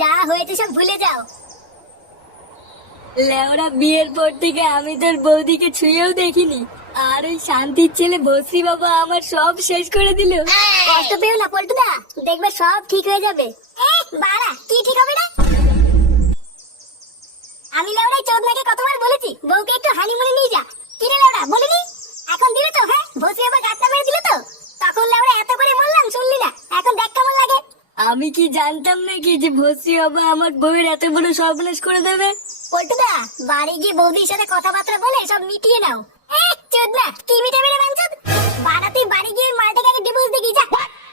যা হয়েছে সব ভুলে যাও। লেওরা বিয়ের পর থেকে আমি তোর বৌদিকে ছুঁয়েও দেখিনি, আর ওই শান্তির ছেলে বসরি বাবা আমার সব শেষ করে দিল। কষ্ট পেও না পল্টুদা, দেখবে সব ঠিক হয়ে যাবে। বাড়া কি ঠিক হবে না? আমি লেওড়াই চোদনাকে কতবার বলেছি বউকে একটু হানিমুনে নিয়ে যা। কি রে লেওড়া বলিনি? এখন দিলে তো? হ্যাঁ, বসে আবার গাঁটটা মেরে দিলে তো। তখন লেওড়া এত করে বললাম শুনলি না, এখন দেখ কেমন লাগে। আমি কি জানতাম নাকি যে বসরি বাবা আমার বউয়ের এত বড় সর্বনাশ করে দেবে। পল্টুদা, বাড়ি গিয়ে বৌদির সাথে কথাবার্তা বলে সব মিটিয়ে নাও। চোদনা কি মিটাবে রে বাঞ্চদ? বাড়া তুই বাড়ি গিয়ে মালটাকে আগে ডিভোর্স দেখি যা।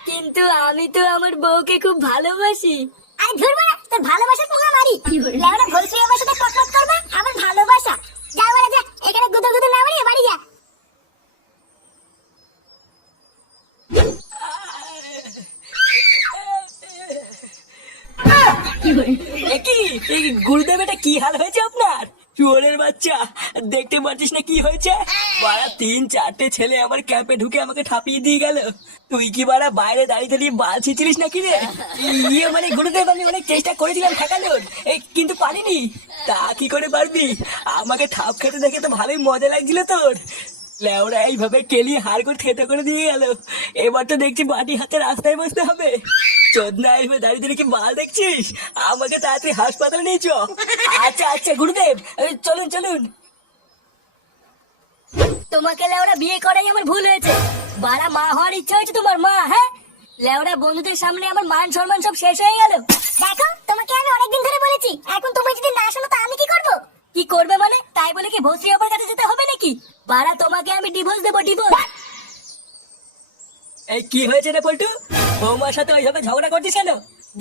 কিন্তু আমি তো আমার বউকে খুব ভালোবাসি। আরে ধুর বাড়া, তোর ভালোবাসা পোঙা মারি। লেওড়া ভলসি আমার সাথে কটকট করবে আমার ভালোবাসা। যা বাড়া যা, এখানে গুদো গুদো না মারিয়ে বাড়ি যা। এই গুরুদেব, এটা কি হাল হয়েছে আপনার? চোরের বাচ্চা, দেখতে পাচ্ছিস না কি হয়েছে? বাড়া 3-4টে ছেলে আমার ক্যাম্পে ঢুকে আমাকে ঠাপিয়ে দিয়ে গেল। তুই কি বাড়া বাইরে দাঁড়িয়ে দাঁড়িয়ে বাল ছিঁচিলিস নাকি রে? মানে গুরুদেব, আমি অনেক চেষ্টা করেছিলাম ঠেকানোর, কিন্তু পারিনি। তা কি করে পারবি? আমাকে ঠাপ খেতে দেখে তো ভালোই মজা লাগছিল তোর। লেওরা এইভাবে কেলি হাড় করে থেতো করে দিয়ে গেল। এবার তো দেখছি বাটি হাতে রাস্তায় বসতে হবে। চোদনা এইভাবে দাঁড়িয়ে দাঁড়িয়ে কি বাল দেখছিস? আমাকে তাড়াতাড়ি হাসপাতালে নিয়ে চ। আচ্ছা আচ্ছা গুরুদেব, চলুন চলুন। তোমাকে লেওরা বিয়ে করাই আমার ভুল হয়েছে। বাড়া মা হওয়ার ইচ্ছা হয়েছে তোমার মা? হ্যাঁ, লেওরা বন্ধুদের সামনে আমার মান সম্মান সব শেষ হয়ে গেল। দেখো, তোমাকে আমি অনেকদিন ধরে বলেছি, এখন তুমি যদি না শোনো তো আমি কি করব? কি করবে মানে? তাই বলে কি ভস্রী বাবার কাছে যেতে হবে নাকি? বাড়া তোমাকে আমি ডিভোর্স দেবো, ডিভোর্স। এই কি হয়েছে রে পল্টু? বৌমার সাথে ওইভাবে ঝগড়া করছিস কেন?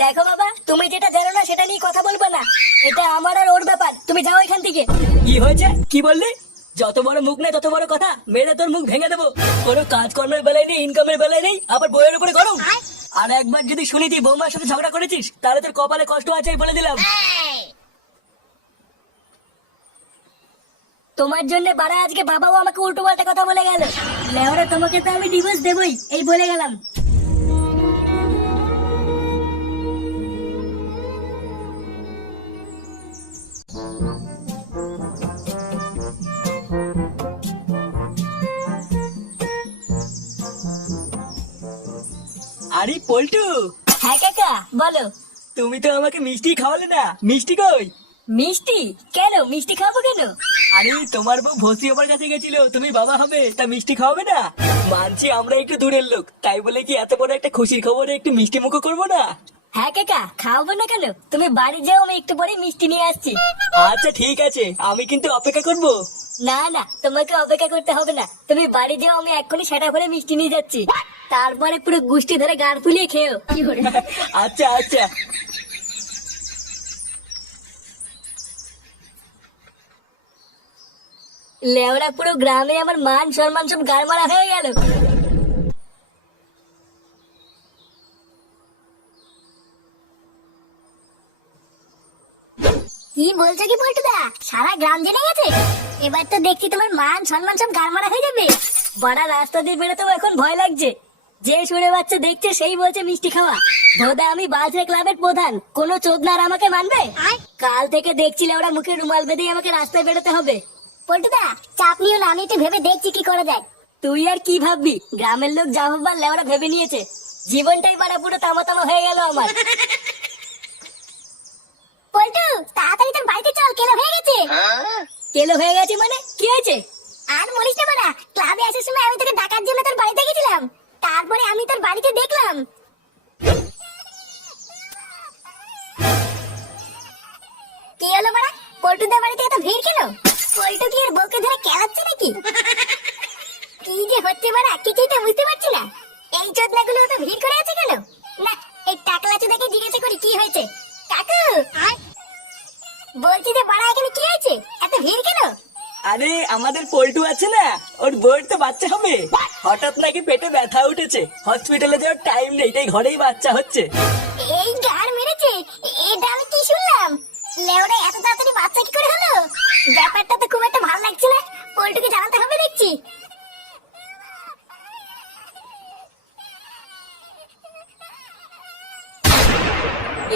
দেখো বাবা, তুমি যেটা জানো না সেটা নিয়ে কথা বলবো না। এটা আমার আর ওর ব্যাপার, তুমি যাও এখান থেকে। কি হয়েছে? কি বললি? যত বড় মুখ নেই তত বড় কথা, মেরে তোর মুখ ভেঙে দেবো। কোনো কাজকর্মের বেলায় নেই, ইনকামের বেলায় নেই, আবার বইয়ের উপরে গরম। আর একবার যদি শুনি তুই বৌমার সাথে ঝগড়া করেছিস, তাহলে তোর কপালে কষ্ট আছে বলে দিলাম। তোমার জন্য বাড়া আজকে বাবাও আমাকে উল্টো পাল্টা কথা বলে গেল। লেওরা তোমাকে তো আমি ডিভোর্স দেবই, এই বলে গেলাম। আরে পল্টু, হ্যাঁ কাকা বলো। তুমি তো আমাকে মিষ্টি খাওয়ালে না, মিষ্টি কই? মিষ্টি? কেন মিষ্টি খাবো কেন? আরে তোমার বউ ভর্তি হবার কাছে গেছিল, তুমি বাবা হবে, তা মিষ্টি খাওয়াবে না? মানছি আমরা একটু দূরের লোক, তাই বলে কি এত বড় একটা খুশির খবরে একটু মিষ্টি মুখো করবো না? হ্যাঁ কাকা, খাওয়াবো না কেন? তুমি বাড়ি যাও, আমি একটু পরে মিষ্টি নিয়ে আসছি। আচ্ছা ঠিক আছে, আমি কিন্তু অপেক্ষা করবো। না না, তোমাকে অপেক্ষা করতে হবে না, তুমি বাড়ি যাও, আমি এক্ষুনি সেটা করে মিষ্টি নিয়ে যাচ্ছি। তারপরে পুরো গুষ্টি ধরে গাড় ফুলিয়ে খেও। আচ্ছা আচ্ছা। লেওরা পুরো গ্রামে আমার মান সম্মান সব গাড় মারা হয়ে গেল। কি বলছো কি পল্টুদা? সারা গ্রাম জেনে গেছে? এবার তো দেখছি তোমার মান সম্মান সব গারমারা হয়ে যাবে। বড়া রাস্তা দিয়ে বেরোতেও এখন ভয় লাগছে। যে শুনে বাচ্চা দেখছে সেই বলছে মিষ্টি খাওয়া। ভোদা আমি বাজরে ক্লাবের প্রধান, কোনো চোদনার আমাকে মানবে? কাল থেকে দেখছি লেওরা মুখে রুমাল বেঁধে আমাকে রাস্তায় বেরোতে হবে। পল্টুদা চাপ নিও না, আমি একটু ভেবে দেখছি কি করা যায়। তুই আর কি ভাববি? গ্রামের লোক যা ভাববার লেওরা ভেবে নিয়েছে। জীবনটাই বাড়া পুরো তামা তামা হয়ে গেল আমার। পল্টু তাড়াতাড়ি তোর বাড়িতে চল, কেলো হয়ে গেছে। কেলো হয়ে গেছে মানে? কি হয়েছে? আর বলিস না বাড়া, ক্লাবে আসার সময় আমি তোকে ডাকার জন্য তোর বাড়িতে গেছিলাম, তারপরে আমি তোর বাড়িতে দেখলাম। কি হলো বাড়া, পল্টুদের বাড়িতে এত ভিড় কেন? পল্টু কি এর বউকে ধরে কেলাচ্ছে নাকি? কি যে হচ্ছে বাড়া, কিছুই তো বুঝতে পারছি না। এই চোদনাগুলো তো ভিড় করে আছে কেন? না, এই টাকলা চোদাকে জিজ্ঞাসা করি কি হয়েছে। কাকু বলছি যে বাড়া এখানে কি হয়েছে, এত ভিড় কেন? আরে আমাদের পল্টু আছে না, ওর বউয়ের তো বাচ্চা হবে। হঠাৎ নাকি পেটে ব্যথা উঠেছে, হসপিটালে যাওয়ার টাইম নেই, তাই ঘরেই বাচ্চা হচ্ছে। এই গার মেরেছে, এটা আমি কি শুনলাম? লেওরে এত তাড়াতাড়ি বাচ্চা কি করে হলো? ব্যাপারটা তো খুব একটা ভালো লাগছে না, পল্টুকে জানাতে হবে দেখছি।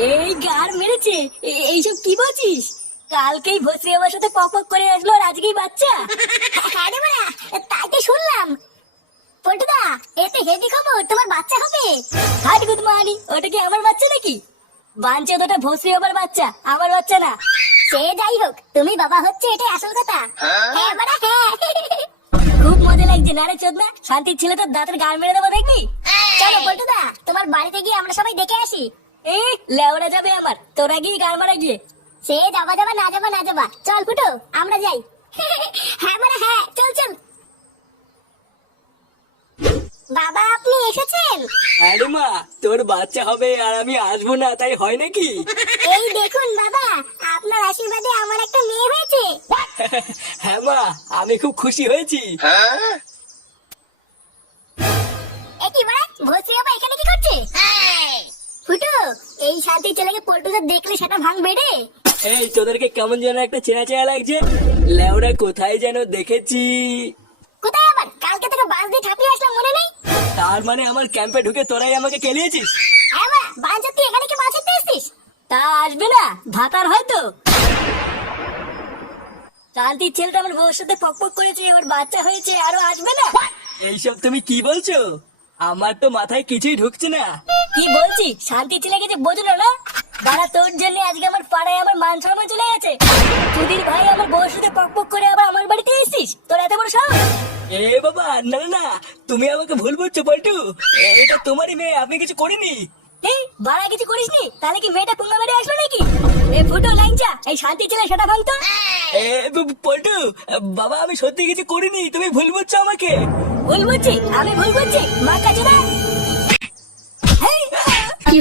এই গার মেরেছে? এইসব কি বলছিস? কালকেই ভস্রী আমার সাথে পক পক করে আসলো আর আজকেই বাচ্চা? হ্যাঁ রে বাড়া, তাই তো শুনলাম। পল্টুদা, এতে হেভি খবর, তোমার বাচ্চা হবে। হাট গুদমানি, ওটা কি আমার বাচ্চা নাকি? বাঞ্চে ওটা ভস্রী আমার বাচ্চা, আমার বাচ্চা না। সে যাই হোক, তুমি বাবা হচ্ছে এটাই আসল কথা। হ্যাঁ বাড়া, হ্যাঁ। খুব মজা লাগছে না রে চোদনা? শান্তির ছেলে তোর দাঁতের গান মেরে দেবো দেখবি। চলো পল্টুদা, তোমার বাড়িতে গিয়ে আমরা সবাই দেখে আসি। এই লেওড়া যাবে আমার, তোরা গিয়ে গান মারা গিয়ে। সে যাবা যাবা না যাবা না যাবা, চল ফুটো আমরা যাই। হ্যাঁ বাড়া, হ্যাঁ, চল চল। বাবা আপনি এসেছেন? আরে মা, তোর বাচ্চা হবে আর আমি আসবো না, তাই হয় নাকি? এই দেখুন বাবা, আপনার আশীর্বাদে আমার একটা মেয়ে হয়েছে। হ্যাঁ মা, আমি খুব খুশি হয়েছি। এ কি বাড়া, ভস্রী বাবা এখানে কি করছে? ফুটো, এই শান্তি ছেলেকে পল্টুদা দেখলে সেটা ভাঙবে রে। এই তোদেরকে কেমন যেন একটা চেনা চেনা লাগছে। লেওরা কোথায় যেন দেখেছি। কোথায় আবার? কালকে থেকে বাস দিয়ে ঠাপিয়ে আসলাম, মনে নেই? তার মানে আমার ক্যাম্পে ঢুকে তোরাই আমাকে কেলিয়েছিস? হ্যাঁ বাড়া, বাঞ্চা তুই এখানে কি মাছ ধরতে এসছিস? তা আসবে না, ভাতার হয়তো। শান্তির ছেলেটা আমার বউর সাথে পক পক করেছে, ওর বাচ্চা হয়েছে, আরো আসবে না? এইসব তুমি কি বলছো? আমার তো মাথায় কিছুই ঢুকছে না। কি বলছি? শান্তির ছেলেকে যে বোঝো না? বাড়া তোর জন্য আজকে আমার পাড়ায় আমার মান সম্মান চলে গেছে। সুধীর ভাই আমার বউর সাথে পক পক করে আবার আমার বাড়িতে এসেছিস, তোর এত বড় সাহস? এ বাবা, না না না, তুমি আমাকে ভুল বলছো পল্টু। এটা তোমারই মেয়ে, আপনি কিছু করিনি। এই বাড়া কিছু করিসনি? তাহলে কি মেয়েটা পুঙ্গা বাড়ি আসলো নাকি? এ ফুটো লাইনচা, এই শান্তির ছেলে সেটা ভাঙতো। এ পল্টু, বাবা আমি সত্যি কিছু করিনি, তুমি ভুল বলছো আমাকে। ভুল বুঝছি? আমি ভুল বুঝছি? মা কাছে না। কি